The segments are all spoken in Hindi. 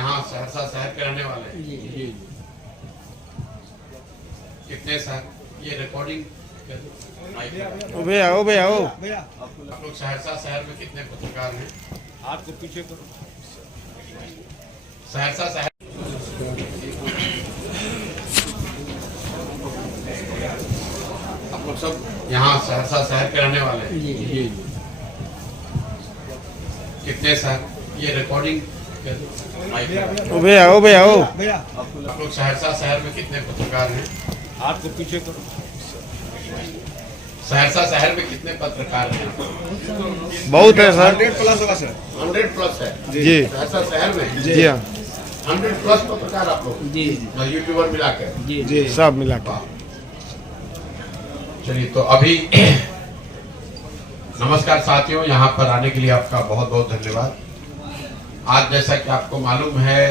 यहाँ सहरसा शहर के रहने वाले हैं। जी। कितने सर ये रिकॉर्डिंग भैया आप लोग सहरसा शहर में कितने पत्रकार हैं? आपको पीछे करो। सहरसा शहर आप लोग सब यहाँ सहरसा शहर के रहने वाले हैं। जी। कितने सर ये रिकॉर्डिंग भैया आप लोग सहरसा शहर में कितने पत्रकार हैं? आपको पीछे करो। सहरसा शहर में कितने पत्रकार हैं? बहुत है सर। 100+ होगा सर। 100+ है जी सहरसा शहर में। जी हाँ 100+ पत्रकार आप लोग जी यूट्यूबर मिला के। जी सब मिला के। चलिए तो अभी नमस्कार साथियों, यहाँ पर आने के लिए आपका बहुत बहुत धन्यवाद। आज जैसा कि आपको मालूम है,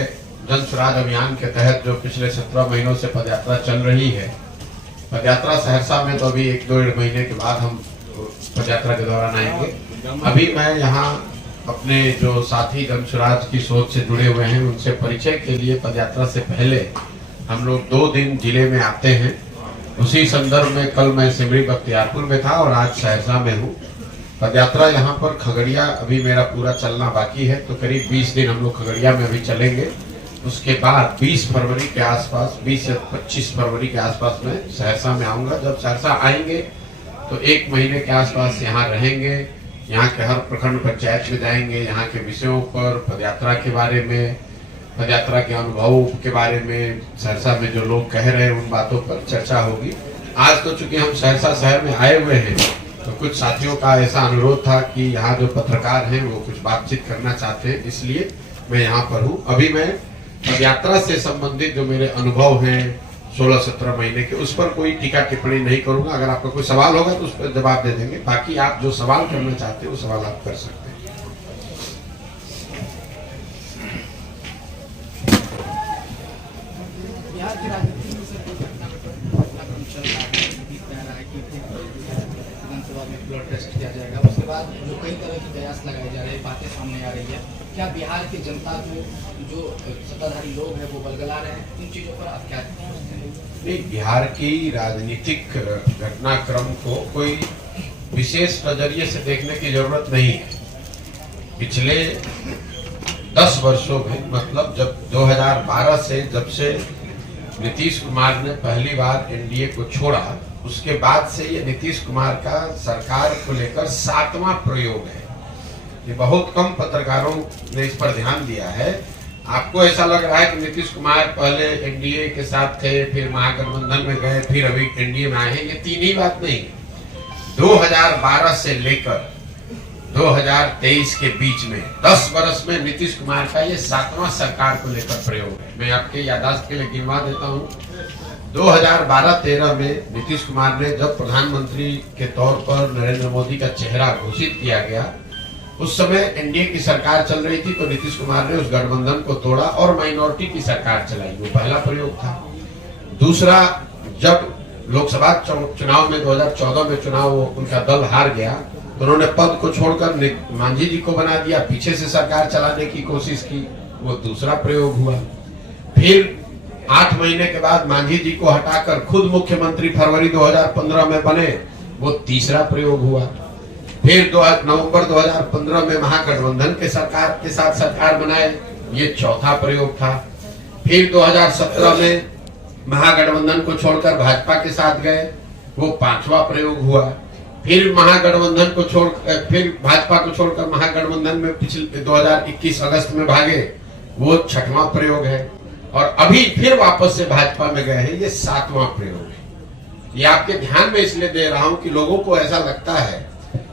जन स्वराज अभियान के तहत जो पिछले 17 महीनों से पदयात्रा चल रही है, पदयात्रा सहरसा में तो अभी 1-2 महीने के बाद हम पदयात्रा के दौरान आएंगे। अभी मैं यहाँ अपने जो साथी जन स्वराज की सोच से जुड़े हुए हैं उनसे परिचय के लिए पदयात्रा से पहले हम लोग 2 दिन जिले में आते हैं। उसी संदर्भ में कल मैं सिमरी बख्तियारपुर में था और आज सहरसा में हूँ। पदयात्रा यहाँ पर खगड़िया अभी मेरा पूरा चलना बाकी है, तो करीब 20 दिन हम लोग खगड़िया में अभी चलेंगे। उसके बाद 20 फरवरी के आसपास, 20 से 25 फरवरी के आसपास में सहरसा में आऊंगा। जब सहरसा आएंगे तो 1 महीने के आसपास यहाँ रहेंगे। यहाँ के हर प्रखंड पंचायत में जाएंगे, यहाँ के विषयों पर, पदयात्रा के बारे में, पदयात्रा के अनुभवों के बारे में, सहरसा में जो लोग कह रहे हैं उन बातों पर चर्चा होगी। आज तो चूंकि हम सहरसा शहर में आए हुए हैं तो कुछ साथियों का ऐसा अनुरोध था कि यहाँ जो पत्रकार हैं वो कुछ बातचीत करना चाहते हैं, इसलिए मैं यहाँ पर हूँ। अभी मैं पदयात्रा से संबंधित जो मेरे अनुभव हैं 16-17 महीने के, उस पर कोई टीका टिप्पणी नहीं करूंगा। अगर आपका कोई सवाल होगा तो उस पर जवाब दे देंगे। बाकी आप जो सवाल करना चाहते हैं वो सवाल आप कर सकते हैं। ब्लड टेस्ट किया जाएगा, उसके बाद जो कई तरह की प्रयास लगाए जा रहे हैं, बातें सामने आ रही है। क्या बिहार की जनता को जो सत्ताधारी लोग हैं वो बलगला रहे हैं, इन चीजों पर आप क्या कहते हैं? बिहार की राजनीतिक घटनाक्रम को कोई विशेष नजरिए से देखने की जरूरत नहीं है। पिछले 10 वर्षों में, मतलब जब 2012 से, जब से नीतीश कुमार ने पहली बार एनडीए को छोड़ा, उसके बाद से ये नीतीश कुमार का सरकार को लेकर 7वां प्रयोग है। ये बहुत कम पत्रकारों ने इस पर ध्यान दिया है। आपको ऐसा लग रहा है कि नीतीश कुमार पहले एनडीए के साथ थे, फिर महागठबंधन में गए, फिर अभी एनडीए में आए हैं। ये 3 ही बात नहीं। 2012 से लेकर 2023 के बीच में 10 वर्ष में नीतीश कुमार का ये 7वां सरकार को लेकर प्रयोग है। मैं आपके याददाश्त के लिए गिनवा देता हूँ। 2012-13 में नीतीश कुमार ने जब प्रधानमंत्री के तौर पर नरेंद्र मोदी का चेहरा घोषित किया गया, उस समय एनडीए की सरकार चल रही थी, तो नीतीश कुमार ने उस गठबंधन को तोड़ा और माइनॉरिटी की सरकार चलाई। वो पहला प्रयोग था। दूसरा, जब लोकसभा चुनाव में 2014 में चुनाव उनका दल हार गया तो उन्होंने पद को छोड़कर मांझी जी को बना दिया, पीछे से सरकार चलाने की कोशिश की। वो दूसरा प्रयोग हुआ। फिर 8 महीने के बाद मांझी जी को हटाकर खुद मुख्यमंत्री फरवरी 2015 में बने, वो तीसरा प्रयोग हुआ। फिर नवंबर 2015 में महागठबंधन के साथ सरकार बनाए, ये चौथा प्रयोग था। फिर 2017 में महागठबंधन को छोड़कर भाजपा के साथ गए, वो 5वां प्रयोग हुआ। फिर महागठबंधन को फिर भाजपा को छोड़कर महागठबंधन में पिछले 2021 अगस्त में भागे, वो 6वां प्रयोग है। और अभी फिर वापस से भाजपा में गए हैं, ये 7वां प्रयोग है। ये आपके ध्यान में इसलिए दे रहा हूं कि लोगों को ऐसा लगता है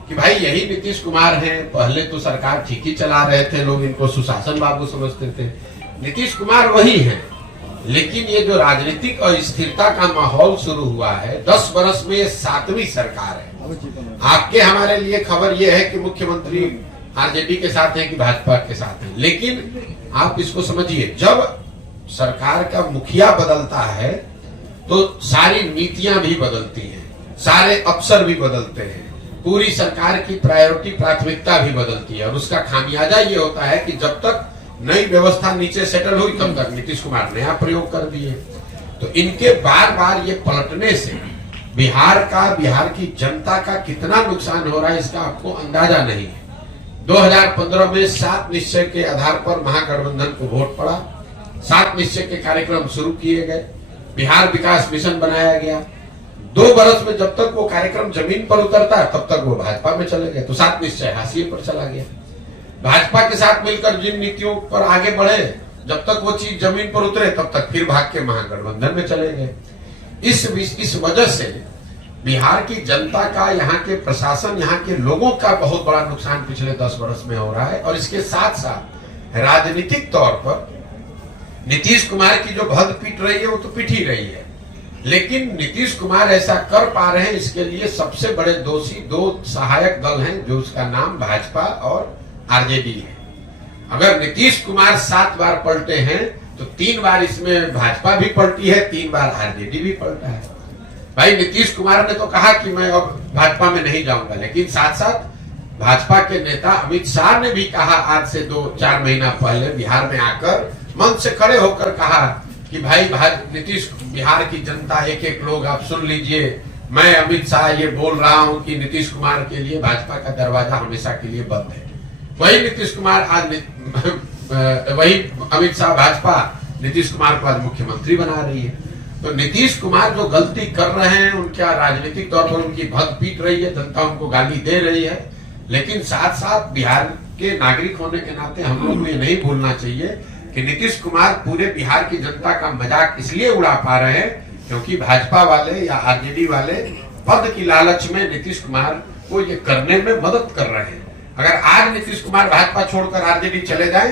कि भाई यही नीतीश कुमार हैं, पहले तो सरकार ठीक ही चला रहे थे, लोग इनको सुशासन बाबू समझते थे। नीतीश कुमार वही हैं, लेकिन ये जो राजनीतिक अस्थिरता का माहौल शुरू हुआ है, 10 वर्ष में ये 7वीं सरकार है। आपके हमारे लिए खबर ये है कि मुख्यमंत्री आरजेडी के साथ है कि भाजपा के साथ है, लेकिन आप इसको समझिए, जब सरकार का मुखिया बदलता है तो सारी नीतियां भी बदलती हैं, सारे अफसर भी बदलते हैं, पूरी सरकार की प्रायोरिटी प्राथमिकता भी बदलती है। और उसका खामियाजा ये होता है कि जब तक नई व्यवस्था नीचे सेटल हुई तब तक नीतीश कुमार नया प्रयोग कर दिए। तो इनके बार बार ये पलटने से बिहार की जनता का कितना नुकसान हो रहा है इसका आपको अंदाजा नहीं है। 2015 में 7 निश्चय के आधार पर महागठबंधन को वोट पड़ा, 7 निश्चय के कार्यक्रम शुरू किए गए, बिहार विकास मिशन बनाया गया। 2 वर्ष में जब तक वो कार्यक्रम जमीन पर उतरता है तब तक वो भाजपा में चले गए, तो 7 निश्चय हाशिए पर चला गया। भाजपा के साथ मिलकर जिन नीतियों पर आगे बढ़े, जब तक वो चीज जमीन पर उतरे तब तक फिर भाग के महागठबंधन में चले गए। इस वजह से बिहार की जनता का, यहाँ के प्रशासन, यहाँ के लोगों का बहुत बड़ा नुकसान पिछले 10 वर्ष में हो रहा है। और इसके साथ साथ राजनीतिक तौर पर नीतीश कुमार की जो भद पीट रही है वो तो पीट ही रही है, लेकिन नीतीश कुमार ऐसा कर पा रहे हैं इसके लिए सबसे बड़े दोषी 2 सहायक दल हैं, जो उसका नाम भाजपा और आरजेडी है। अगर नीतीश कुमार 7 बार पलटे हैं तो 3 बार इसमें भाजपा भी पलटी है, 3 बार आरजेडी भी पलटा है। भाई नीतीश कुमार ने तो कहा कि मैं अब भाजपा में नहीं जाऊंगा, लेकिन साथ साथ भाजपा के नेता अमित शाह ने भी कहा आज से 2-4 महीना पहले बिहार में आकर मंच से खड़े होकर कहा कि भाई नीतीश, बिहार की जनता, एक लोग आप सुन लीजिए, मैं अमित शाह ये बोल रहा हूं कि नीतीश कुमार के लिए भाजपा का दरवाजा हमेशा के लिए बंद है। वही नीतीश कुमार आज वही अमित शाह भाजपा नीतीश कुमार को आज मुख्यमंत्री बना रही है। तो नीतीश कुमार जो गलती कर रहे हैं, उनका राजनीतिक तौर पर उनकी भद पीट रही है, जनता उनको गाली दे रही है, लेकिन साथ साथ बिहार के नागरिक होने के नाते हम लोग को ये नहीं भूलना चाहिए कि नीतीश कुमार पूरे बिहार की जनता का मजाक इसलिए उड़ा पा रहे हैं क्योंकि भाजपा वाले या आरजेडी वाले पद की लालच में नीतीश कुमार को ये करने में मदद कर रहे हैं। अगर आज नीतीश कुमार भाजपा छोड़कर आरजेडी चले जाए,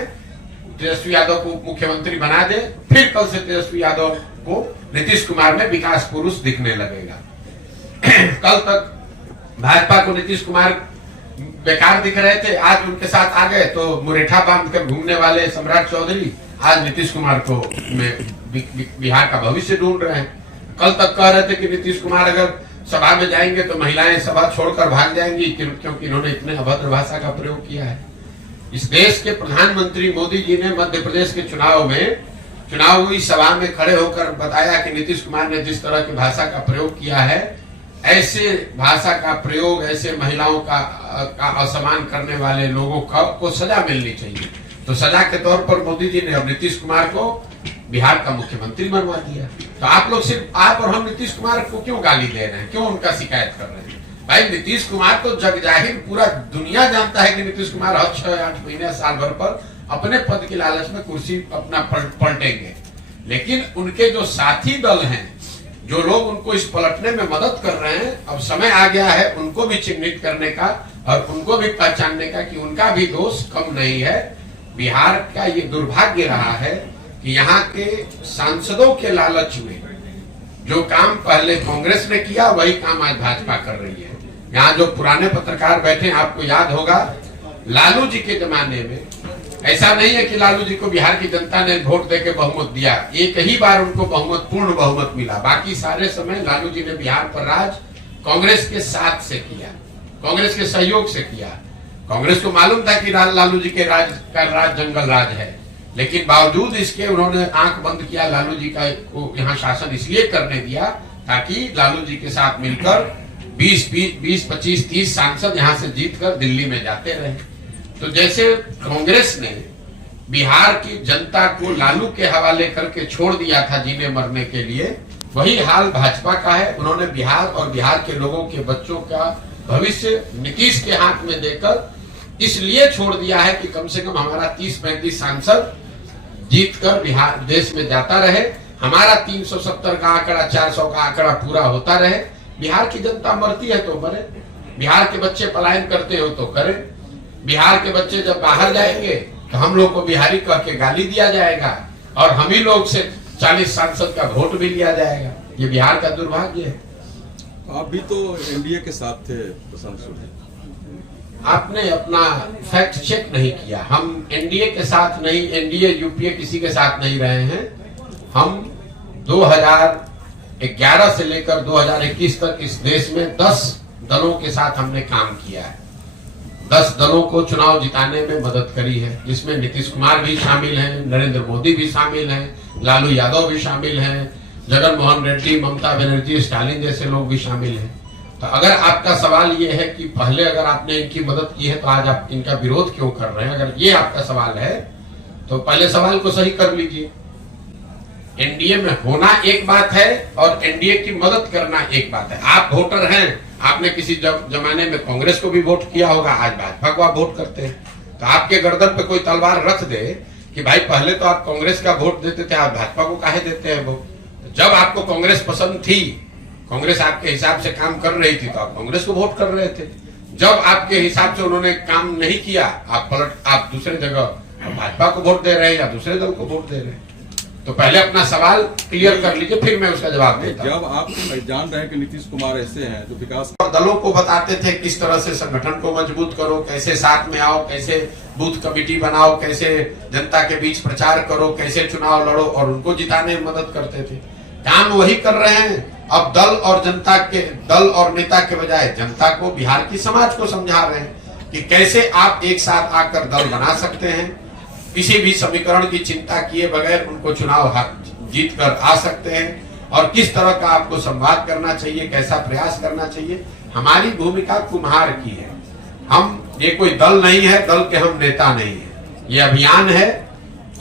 तेजस्वी यादव को मुख्यमंत्री बना दे, फिर कल से तेजस्वी यादव को नीतीश कुमार में विकास पुरुष दिखने लगेगा। कल तक भाजपा को नीतीश कुमार बेकार दिख रहे थे, आज उनके साथ आ गए तो मुरेठा बांध कर घूमने वाले सम्राट चौधरी आज नीतीश कुमार को बिहार का भविष्य ढूंढ रहे हैं। कल तक कह रहे थे कि नीतीश कुमार अगर सभा में जाएंगे तो महिलाएं सभा छोड़कर भाग जाएंगी क्योंकि इन्होंने इतने अभद्र भाषा का प्रयोग किया है। इस देश के प्रधानमंत्री मोदी जी ने मध्य प्रदेश के चुनाव हुई सभा में खड़े होकर बताया कि नीतीश कुमार ने जिस तरह की भाषा का प्रयोग किया है, ऐसे भाषा का प्रयोग, ऐसे महिलाओं का असम्मान करने वाले लोगों को सजा मिलनी चाहिए। तो सजा के तौर पर मोदी जी ने अब नीतीश कुमार को बिहार का मुख्यमंत्री बनवा दिया। तो आप लोग सिर्फ आप और हम नीतीश कुमार को क्यों गाली दे रहे हैं, क्यों उनका शिकायत कर रहे हैं? भाई नीतीश कुमार तो जग जाहिर पूरा दुनिया जानता है कि नीतीश कुमार हर 6-8 महीने साल भर पर अपने पद की लालच में कुर्सी अपना पलटेंगे, लेकिन उनके जो साथी दल हैं, जो लोग उनको इस पलटने में मदद कर रहे हैं, अब समय आ गया है उनको भी चिन्हित करने का और उनको भी पहचानने का कि उनका भी दोष कम नहीं है। बिहार का ये दुर्भाग्य रहा है कि यहाँ के सांसदों के लालच में जो काम पहले कांग्रेस ने किया वही काम आज भाजपा कर रही है। यहाँ जो पुराने पत्रकार बैठे, आपको याद होगा लालू जी के जमाने में ऐसा नहीं है कि लालू जी को बिहार की जनता ने वोट देके बहुमत दिया, एक ही बार उनको बहुमत, पूर्ण बहुमत मिला। बाकी सारे समय लालू जी ने बिहार पर राज कांग्रेस के साथ से किया, कांग्रेस के सहयोग से किया। कांग्रेस को मालूम था कि लालू जी के राज जंगल राज है, लेकिन बावजूद इसके उन्होंने आंख बंद किया। लालू जी का को यहाँ शासन इसलिए करने दिया ताकि लालू जी के साथ मिलकर 20, 25, 30 सांसद यहाँ से जीतकर दिल्ली में जाते रहे। तो जैसे कांग्रेस ने बिहार की जनता को लालू के हवाले करके छोड़ दिया था जीने मरने के लिए, वही हाल भाजपा का है। उन्होंने बिहार और बिहार के लोगों के बच्चों का भविष्य नीतीश के हाथ में देकर इसलिए छोड़ दिया है कि कम से कम हमारा 30-35 सांसद जीतकर बिहार देश में जाता रहे, हमारा 370 का आंकड़ा, 400 का आंकड़ा पूरा होता रहे। बिहार की जनता मरती है तो मरे, बिहार के बच्चे पलायन करते हो तो करें, बिहार के बच्चे जब बाहर जाएंगे तो हम लोग को बिहारी कह के गाली दिया जाएगा और हम ही लोग से 40 सांसद का वोट भी लिया जाएगा। ये बिहार का दुर्भाग्य है। आप भी तो एनडीए के साथ थे प्रशांत सूर्य, आपने अपना फैक्ट चेक नहीं किया। हम एनडीए के साथ नहीं, एनडीए यूपीए किसी के साथ नहीं रहे हैं। हम 2011 से लेकर 2021 तक इस देश में 10 दलों के साथ हमने काम किया है। 10 दलों को चुनाव जिताने में मदद करी है, जिसमें नीतीश कुमार भी शामिल हैं, नरेंद्र मोदी भी शामिल हैं, लालू यादव भी शामिल हैं, जगन मोहन रेड्डी, ममता बनर्जी, स्टालिन जैसे लोग भी शामिल हैं। तो अगर आपका सवाल ये है कि पहले अगर आपने इनकी मदद की है तो आज आप इनका विरोध क्यों कर रहे हैं, अगर ये आपका सवाल है तो पहले सवाल को सही कर लीजिए। एनडीए में होना एक बात है और एनडीए की मदद करना एक बात है। आप वोटर हैं, आपने किसी जमाने में कांग्रेस को भी वोट किया होगा, आज भाजपा को आप वोट करते हैं। तो आपके गर्दन पे कोई तलवार रख दे कि भाई पहले तो आप कांग्रेस का वोट देते थे, आप भाजपा को काहे देते हैं वोट। जब आपको कांग्रेस पसंद थी, कांग्रेस आपके हिसाब से काम कर रही थी तो आप कांग्रेस को वोट कर रहे थे। जब आपके हिसाब से उन्होंने काम नहीं किया, आप दूसरे जगह भाजपा को वोट दे रहे हैं या दूसरे दल को वोट दे रहे हैं। तो पहले अपना सवाल क्लियर कर लीजिए, फिर मैं उसका जवाब देता हूं। जब आप जान रहे हैं कि नीतीश कुमार ऐसे हैं तो विकास दलों को बताते थे किस तरह से संगठन को मजबूत करो, कैसे साथ में आओ, कैसे बूथ कमेटी बनाओ, कैसे जनता के बीच प्रचार करो, कैसे चुनाव लड़ो, और उनको जिताने में मदद करते थे। काम वही कर रहे हैं। अब दल और नेता के बजाय जनता को, बिहार की समाज को समझा रहे हैं कि कैसे आप एक साथ आकर दल बना सकते हैं, किसी भी समीकरण की चिंता किए बगैर उनको चुनाव जीत कर आ सकते हैं, और किस तरह का आपको संवाद करना चाहिए, कैसा प्रयास करना चाहिए। हमारी भूमिका कुम्हार की है। ये कोई दल नहीं है, दल के हम नेता नहीं है। ये अभियान है,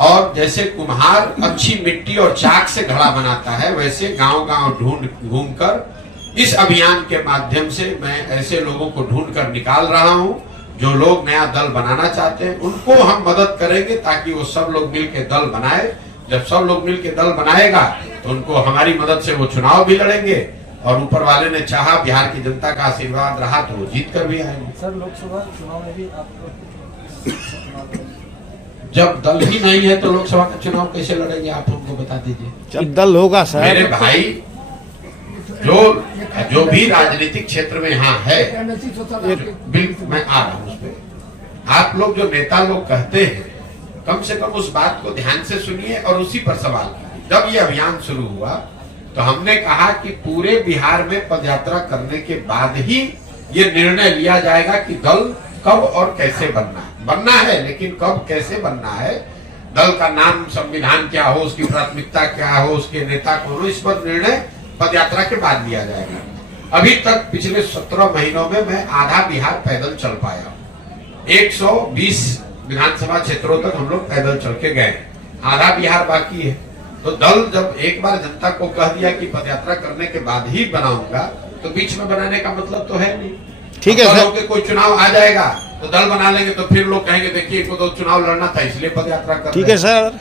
और जैसे कुम्हार अच्छी मिट्टी और चाक से घड़ा बनाता है, वैसे गांव-गांव घूमकर इस अभियान के माध्यम से मैं ऐसे लोगों को ढूंढ कर निकाल रहा हूं जो लोग नया दल बनाना चाहते हैं। उनको हम मदद करेंगे ताकि वो सब लोग मिलकर दल बनाए। जब सब लोग मिलकर दल बनाएगा तो उनको हमारी मदद से वो चुनाव भी लड़ेंगे, और ऊपर वाले ने चाहा, बिहार की जनता का आशीर्वाद रहा तो वो जीत कर भी आएंगे। सर, लोकसभा चुनाव में भी आपको जब दल ही नहीं है तो लोकसभा का चुनाव कैसे लड़ेंगे, आप हमको बता दीजिए। जब दल होगा सर। मेरे भाई, जो भी राजनीतिक क्षेत्र में यहाँ है, बिल्कुल मैं आ रहा हूँ उस पर। आप लोग जो नेता लोग कहते हैं, कम से कम उस बात को ध्यान से सुनिए और उसी पर सवाल कीजिए। जब ये अभियान शुरू हुआ तो हमने कहा कि पूरे बिहार में पदयात्रा करने के बाद ही ये निर्णय लिया जाएगा कि दल कब और कैसे बनना है, लेकिन कब कैसे बनना है, दल का नाम, संविधान क्या हो, उसकी प्राथमिकता क्या हो, उसके नेता कौन हो, इस पर निर्णय पदयात्रा के बाद लिया जाएगा। अभी तक पिछले 17 महीनों में मैं आधा बिहार पैदल चल पाया। 120 विधानसभा क्षेत्रों तक हम लोग पैदल चल के गए, आधा बिहार बाकी है। तो दल जब एक बार जनता को कह दिया कि पदयात्रा करने के बाद ही बनाऊंगा, तो बीच में बनाने का मतलब तो है नहीं। ठीक है सर, कोई चुनाव आ जाएगा तो दल बना लेंगे, तो फिर लोग कहेंगे देखिए इनको तो चुनाव लड़ना था इसलिए पदयात्रा कर। ठीक है सर।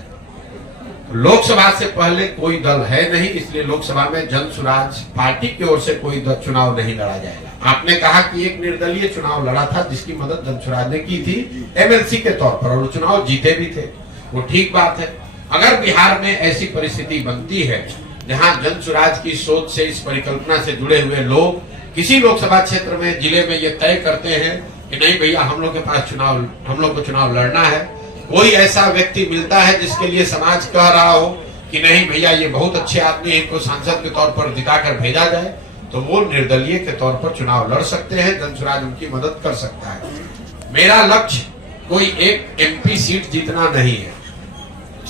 लोकसभा से पहले कोई दल है नहीं, इसलिए लोकसभा में जन सुराज पार्टी की ओर से कोई चुनाव नहीं लड़ा जाएगा। आपने कहा कि एक निर्दलीय चुनाव लड़ा था जिसकी मदद जन सुराज ने की थी एमएलसी के तौर पर, और चुनाव जीते भी थे, वो ठीक बात है। अगर बिहार में ऐसी परिस्थिति बनती है जहां जन सुराज की सोच से, इस परिकल्पना से जुड़े हुए लोग किसी लोकसभा क्षेत्र में, जिले में ये तय करते हैं कि नहीं भैया हम लोग के पास चुनाव, हम लोग को चुनाव लड़ना है, कोई ऐसा व्यक्ति मिलता है जिसके लिए समाज कह रहा हो कि नहीं भैया ये बहुत अच्छे आदमी है, इनको सांसद के तौर पर जिताकर भेजा जाए, तो वो निर्दलीय के तौर पर चुनाव लड़ सकते हैं, जन सुराज उनकी मदद कर सकता है। मेरा लक्ष्य कोई एक एमपी सीट जीतना नहीं है।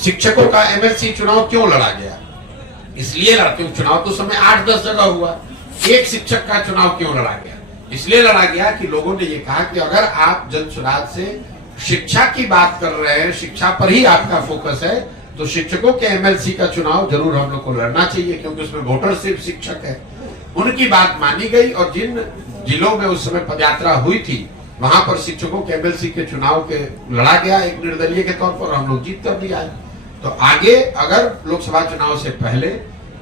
शिक्षकों का एमएलसी चुनाव क्यों लड़ा गया? इसलिए लड़ा क्योंकि चुनाव तो समय 8-10 जगह हुआ, एक शिक्षक का चुनाव क्यों लड़ा गया? इसलिए लड़ा गया कि लोगों ने ये कहा कि अगर आप जन सुराज से शिक्षा की बात कर रहे हैं, शिक्षा पर ही आपका फोकस है, तो शिक्षकों के एमएलसी का चुनाव जरूर हम लोग को लड़ना चाहिए, क्योंकि उसमें वोटर सिर्फ शिक्षक है। उनकी बात मानी गई, और जिन जिलों में उस समय पदयात्रा हुई थी वहां पर शिक्षकों के एमएलसी के चुनाव के लड़ा गया एक निर्दलीय के तौर पर, हम लोग जीत कर भी आए। तो आगे अगर लोकसभा चुनाव से पहले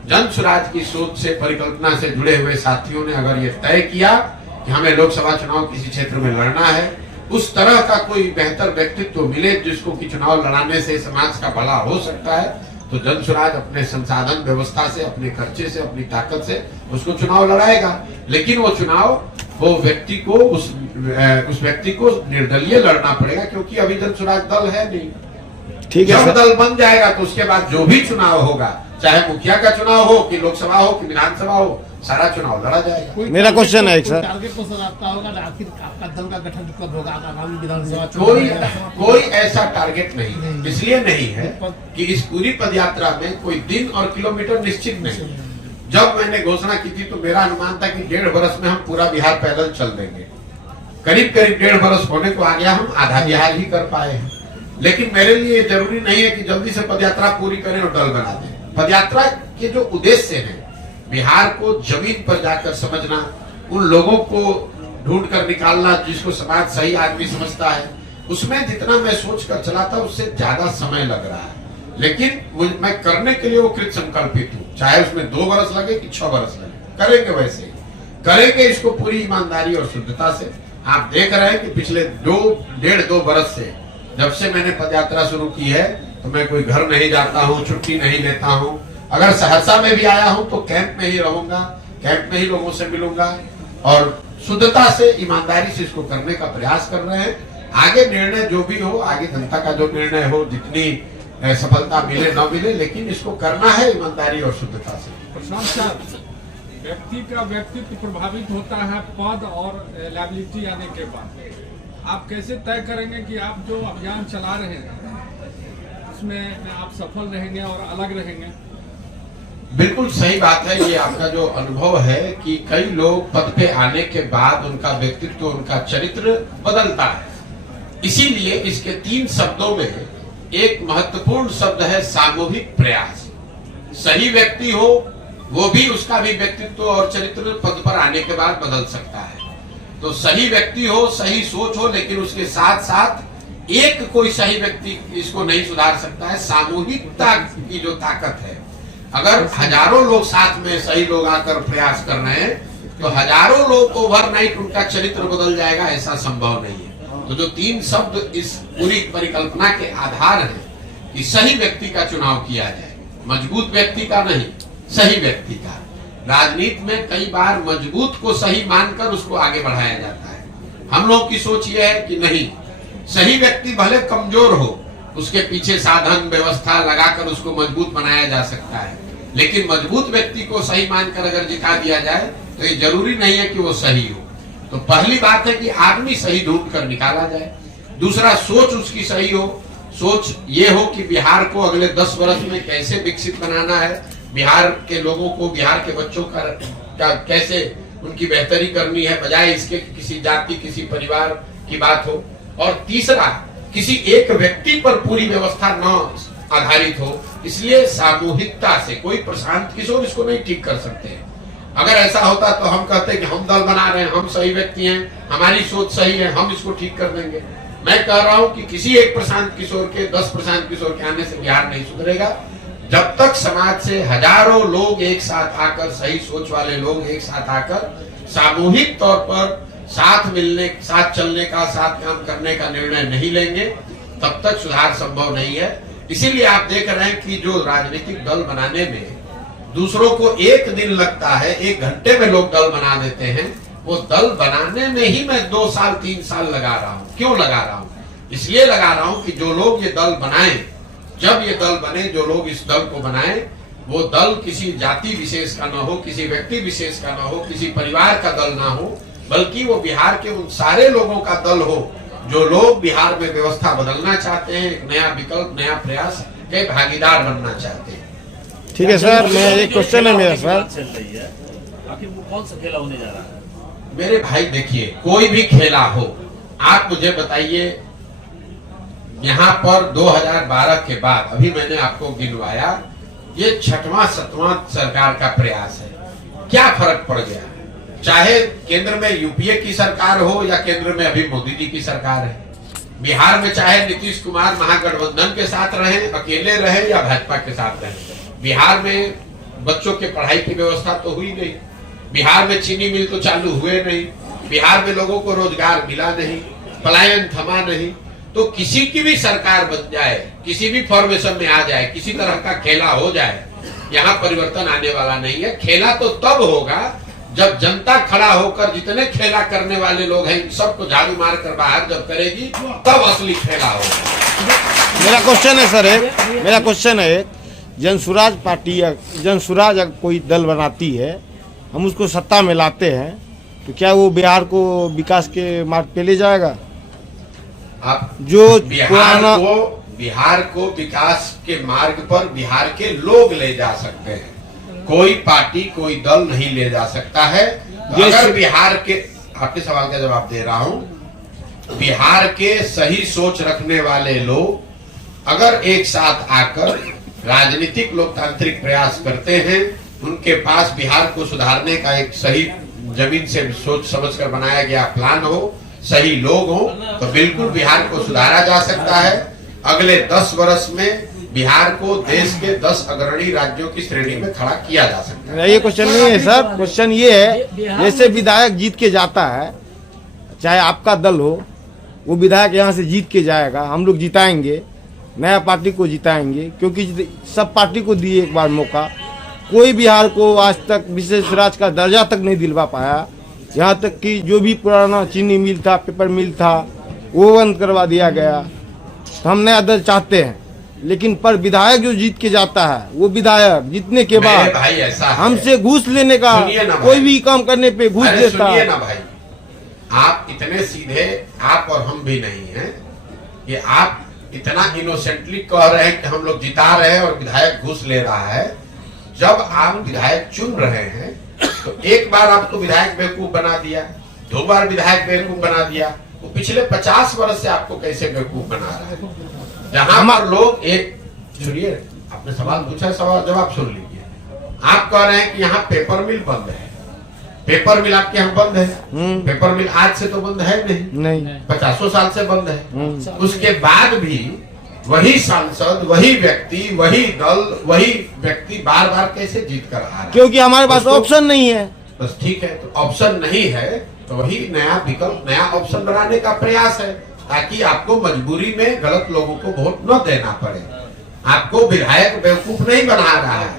जन सुराज की सोच से, परिकल्पना से जुड़े हुए साथियों ने अगर ये तय किया कि हमें लोकसभा चुनाव किसी क्षेत्र में लड़ना है, उस तरह का कोई बेहतर व्यक्तित्व मिले जिसको कि चुनाव लड़ाने से समाज का भला हो सकता है, तो जन सुराज अपने संसाधन व्यवस्था से, अपने खर्चे से, अपनी ताकत से उसको चुनाव लड़ाएगा। लेकिन वो चुनाव, वो व्यक्ति को, उस व्यक्ति को निर्दलीय लड़ना पड़ेगा, क्योंकि अभी जन सुराज दल है नहीं। ठीक है जब सर। दल बन जाएगा तो उसके बाद जो भी चुनाव होगा चाहे मुखिया का चुनाव हो कि लोकसभा हो कि विधानसभा हो, सारा चुनाव लड़ा जाएगा। मेरा क्वेश्चन है एक सर, टारगेट को सर आपका होगा ना, आखिर आपका दल का गठन कब होगा आगामी विधानसभा चुनाव? कोई ऐसा टारगेट नहीं है, इसलिए नहीं है कि इस पूरी पदयात्रा में कोई दिन और किलोमीटर निश्चित नहीं है। जब मैंने घोषणा की थी तो मेरा अनुमान था कि 1.5 वर्ष में हम पूरा बिहार पैदल चल देंगे। करीब करीब 1.5 वर्ष होने को आ गया, हम आधा बिहार ही कर पाए हैं। लेकिन मेरे लिए जरूरी नहीं है कि जल्दी से पदयात्रा पूरी करें और दल बना दें। पदयात्रा के जो उद्देश्य है, बिहार को जमीन पर जाकर समझना, उन लोगों को ढूंढ कर निकालना जिसको समाज सही आदमी समझता है, उसमें जितना मैं सोच कर चला था उससे ज्यादा समय लग रहा है। लेकिन मैं करने के लिए वो कृत संकल्पित हूँ, चाहे उसमें 2 वर्ष लगे कि 6 वर्ष लगे, करेंगे वैसे ही करेंगे इसको पूरी ईमानदारी और शुद्धता से। आप देख रहे हैं कि पिछले 1.5-2 वर्ष से जब से मैंने पदयात्रा शुरू की है तो मैं कोई घर नहीं जाता हूँ, छुट्टी नहीं लेता हूँ। अगर सहरसा में भी आया हूँ तो कैंप में ही रहूंगा, कैंप में ही लोगों से मिलूंगा और शुद्धता से ईमानदारी से इसको करने का प्रयास कर रहे हैं। आगे निर्णय जो भी हो, आगे जनता का जो निर्णय हो, जितनी सफलता मिले न मिले, लेकिन इसको करना है ईमानदारी और शुद्धता से। प्रशांत साहब, व्यक्ति का व्यक्तित्व प्रभावित होता है पद और लायबिलिटी आने के बाद। आप कैसे तय करेंगे कि आप जो अभियान चला रहे हैं उसमें आप सफल रहेंगे और अलग रहेंगे? बिल्कुल सही बात है। ये आपका जो अनुभव है कि कई लोग पद पे आने के बाद उनका व्यक्तित्व, उनका चरित्र बदलता है। इसीलिए इसके 3 शब्दों में एक महत्वपूर्ण शब्द है सामूहिक प्रयास। सही व्यक्ति हो वो भी उसका भी व्यक्तित्व और चरित्र पद पर आने के बाद बदल सकता है। तो सही व्यक्ति हो, सही सोच हो, लेकिन उसके साथ साथ एक कोई सही व्यक्ति इसको नहीं सुधार सकता है। सामूहिकता की जो ताकत है, अगर हजारों लोग साथ में सही लोग आकर प्रयास कर रहे हैं तो हजारों लोग ओवरनाइट उनका चरित्र बदल जाएगा, ऐसा संभव नहीं है। तो जो 3 शब्द इस पूरी परिकल्पना के आधार है कि सही व्यक्ति का चुनाव किया जाए, मजबूत व्यक्ति का नहीं, सही व्यक्ति का। राजनीति में कई बार मजबूत को सही मानकर उसको आगे बढ़ाया जाता है। हम लोग की सोच यह है कि नहीं, सही व्यक्ति भले कमजोर हो, उसके पीछे साधन व्यवस्था लगाकर उसको मजबूत बनाया जा सकता है, लेकिन मजबूत व्यक्ति को सही मानकर अगर जिता दिया जाए तो ये जरूरी नहीं है कि वो सही हो। तो पहली बात है कि आदमी सही ढूंढ कर निकाला जाए। दूसरा, सोच उसकी सही हो। सोच ये हो कि बिहार को अगले 10 वर्ष में कैसे विकसित बनाना है, बिहार के लोगों को, बिहार के बच्चों का कैसे उनकी बेहतरी करनी है, बजाय इसके किसी जाति, किसी परिवार की बात हो। और तीसरा, किसी एक व्यक्ति पर पूरी व्यवस्था न आधारित हो। इसलिए सामूहिकता से, कोई प्रशांत किशोर इसको नहीं ठीक कर सकते हैं। अगर ऐसा होता तो हम कहते कि हम दल बना रहे हैं, हम सही व्यक्ति हैं, हमारी सोच सही है, हम इसको ठीक कर देंगे। मैं कह रहा हूं कि किसी एक प्रशांत किशोर के, 10 प्रशांत किशोर के आने से बिहार नहीं सुधरेगा। जब तक समाज से हजारों लोग एक साथ आकर, सही सोच वाले लोग एक साथ आकर सामूहिक तौर पर साथ मिलने, साथ चलने का, साथ काम करने का निर्णय नहीं लेंगे, तब तक सुधार संभव नहीं है। इसीलिए आप देख रहे हैं कि जो राजनीतिक दल बनाने में दूसरों को 1 दिन लगता है, 1 घंटे में लोग दल बना देते हैं, वो दल बनाने में ही मैं 2 साल 3 साल लगा रहा हूं। क्यों लगा रहा हूं? इसलिए लगा रहा हूं कि जो लोग ये दल बनाएं, जब ये दल बने, जो लोग इस दल को बनाएं, वो दल किसी जाति विशेष का ना हो, किसी व्यक्ति विशेष का ना हो, किसी परिवार का दल ना हो, बल्कि वो बिहार के उन सारे लोगों का दल हो जो लोग बिहार में व्यवस्था बदलना चाहते हैं, एक नया विकल्प, नया प्रयास के भागीदार बनना चाहते हैं। ठीक है सर, मैं एक क्वेश्चन है मेरा सर। चल रही है, आखिर वो कौन सा खेला होने जा रहा है? मेरे भाई देखिए, कोई भी खेला हो, आप मुझे बताइए, यहाँ पर 2012 के बाद अभी मैंने आपको गिनवाया, ये 6वां 7वां सरकार का प्रयास है। क्या फर्क पड़ गया? चाहे केंद्र में यूपीए की सरकार हो या केंद्र में अभी मोदी जी की सरकार है, बिहार में चाहे नीतीश कुमार महागठबंधन के साथ रहे, अकेले रहे या भाजपा के साथ रहे, बिहार में बच्चों के पढ़ाई की व्यवस्था तो हुई नहीं, बिहार में चीनी मिल तो चालू हुए नहीं, बिहार में लोगों को रोजगार मिला नहीं, पलायन थमा नहीं। तो किसी की भी सरकार बन जाए, किसी भी फॉर्मेशन में आ जाए, किसी तरह का खेला हो जाए, यहाँ परिवर्तन आने वाला नहीं है। खेला तो तब होगा जब जनता खड़ा होकर, जितने खेला करने वाले लोग हैं सबको झाड़ू मार कर बाहर जब करेगी, तब असली खेला होगा। मेरा क्वेश्चन है सर एक, जनसुराज पार्टी या जनसुराज अगर कोई दल बनाती है, हम उसको सत्ता में लाते हैं, तो क्या वो बिहार को विकास के मार्ग पे ले जाएगा? आप जो बिहार को विकास के मार्ग पर बिहार के लोग ले जा सकते हैं, कोई पार्टी कोई दल नहीं ले जा सकता है। अगर बिहार के, आपके सवाल का जवाब दे रहा हूं, बिहार के सही सोच रखने वाले लोग अगर एक साथ आकर राजनीतिक लोकतांत्रिक प्रयास करते हैं, उनके पास बिहार को सुधारने का एक सही जमीन से सोच समझकर बनाया गया प्लान हो, सही लोग हो, तो बिल्कुल बिहार को सुधारा जा सकता है। अगले 10 वर्ष में बिहार को देश के 10 अग्रणी राज्यों की श्रेणी में खड़ा किया जा सकता है। ये क्वेश्चन नहीं है सर, क्वेश्चन ये है, जैसे विधायक जीत के जाता है, चाहे आपका दल हो, वो विधायक यहाँ से जीत के जाएगा, हम लोग जिताएंगे, नया पार्टी को जिताएंगे, क्योंकि सब पार्टी को दिए एक बार मौका, कोई बिहार को आज तक विशेष राज्य का दर्जा तक नहीं दिलवा पाया। यहाँ तक कि जो भी पुराना चीनी मिल था, पेपर मिल था, वो बंद करवा दिया गया। तो हम नया दल चाहते हैं, लेकिन पर विधायक जो जीत के जाता है, वो विधायक जीतने के बाद भाई ऐसा हमसे घूस लेने का, कोई भी काम करने पे घूस देता है। ना भाई, आप इतने सीधे आप और हम भी नहीं हैं कि आप इतना इनोसेंटली कह रहे हैं कि हम लोग जिता रहे हैं और विधायक घूस ले रहा है। जब आप विधायक चुन रहे हैं, तो एक बार आपको विधायक बेवकूफ बना दिया, 2 बार विधायक बेवकूफ बना दिया, वो पिछले 50 वर्ष से आपको कैसे बेवकूफ बना रहा है? जहां पर लोग एक, सुनिए, आपने सवाल पूछा, सवाल जवाब सुन लीजिए। आप कह रहे हैं कि यहाँ पेपर मिल बंद है, पेपर मिल आपके यहाँ बंद है, पेपर मिल आज से तो बंद है नहीं, 50 साल से बंद है। उसके बाद भी वही सांसद, वही व्यक्ति, वही दल, वही व्यक्ति बार बार कैसे जीत कर आ रहा है? क्योंकि हमारे पास ऑप्शन नहीं है। बस ठीक है, तो ऑप्शन नहीं है तो वही नया विकल्प, नया ऑप्शन बनाने का प्रयास है, ताकि आपको मजबूरी में गलत लोगों को वोट न देना पड़े। आपको विधायक बेवकूफ नहीं बना रहा है,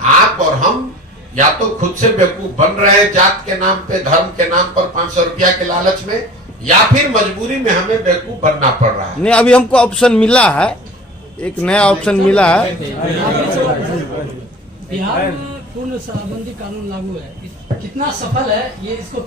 आप और हम या तो खुद से बेवकूफ बन रहे हैं, जात के नाम पे, धर्म के नाम पर 500 रुपया के लालच में, या फिर मजबूरी में हमें बेवकूफ बनना पड़ रहा है। नहीं, अभी हमको ऑप्शन मिला है, एक नया ऑप्शन मिला है। बिहार में पूर्ण शराबबंदी कानून लागू है, कितना सफल है ये, इसको